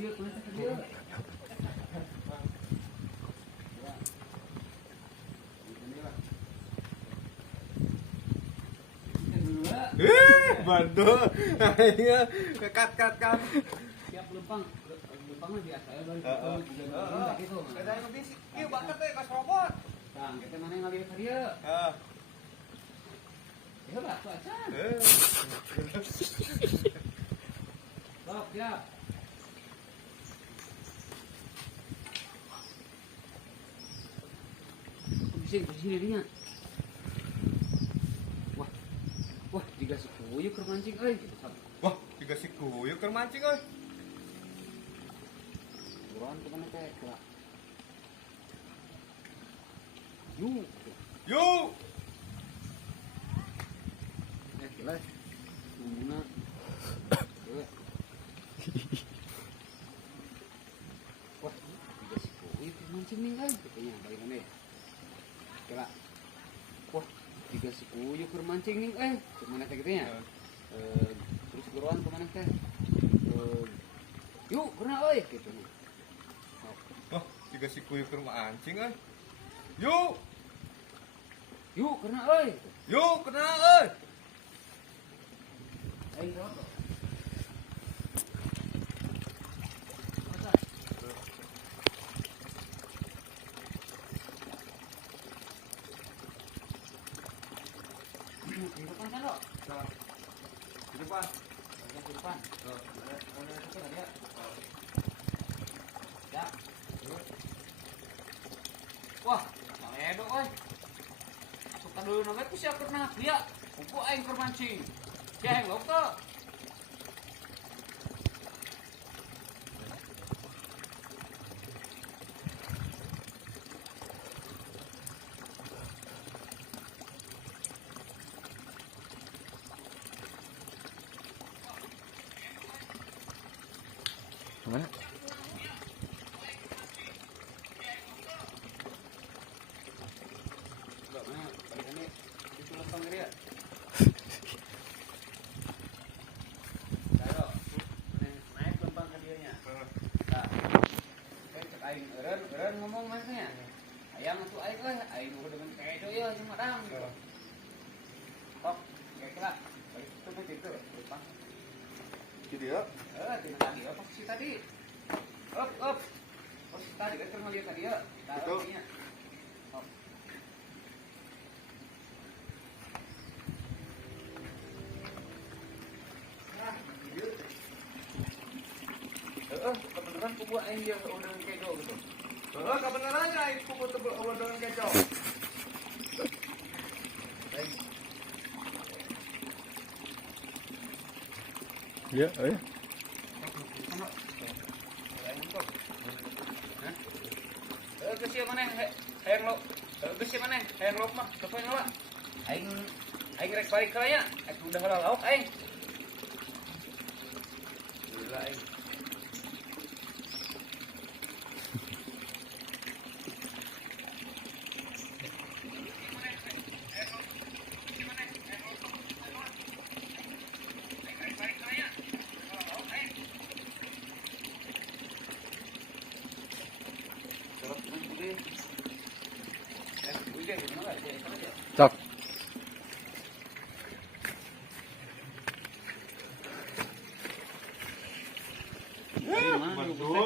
dia, kulit dia. Bandel. Akhirnya kat. Siap lempang mah biasa ya dari gitu. Kita yang lebih kieu bakat teh kas robot. Kang, kita mana yang ngalieu ka dieu? Heeh. Ya lah, aja. Sok, siap. Bising dirinya. Wah, jika si kuyuk keur mancing euy. Wah, tiga si kuyuk keur mancing euy. Buruan ke mana teh? Yuk. Yuk. Gila. Gimana? Wah, tiga si kuyuk keur mancing nih euy. Katanya bagaimana ya? Gila. Wah, tiga si kuyuk keur mancing nih euy. Kemana teh gitu ya? Terus buruan kemana teh? Yuk, kena euy gitu. Wah, tiga si kuyuk keur mancing euy. Yuk. Yuk, kena euy. Yuk, kena euy. Ayo, foto. Di depan kan, Dok? Di depan. Di depan. Ya. Wah, maledo euy. Suka dulu nama ku sia keur dia. Kuku aing keur mancing. Sia yang lokal. Mana? Ngomong masnya ayam itu aing lah aing udah dengan kedo ya cuma dang kok kayak kira balik itu lupa Gitu ya. di tadi apa sih tadi up oh si tadi kan pernah lihat tadi ya taruhnya kebetulan kubu aing dia udah kedo gitu. Heeh, kebenarannya ini kubu tebel dengan kecok. Ya, ayo. Geus mana hayang lo. Geus mana hayang lo mah tepoy heula. Aing rek balik ka nya. Aku udah heula lauk aing. Gila aing. Cok.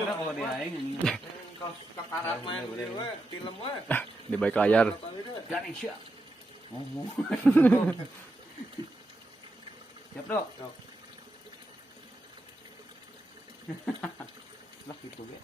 Kalau dia aing anjing. Kau kakarak main we film we. Di balik layar. Jangan sih. Ngomong. Siap, Dok. Lah gitu, Be.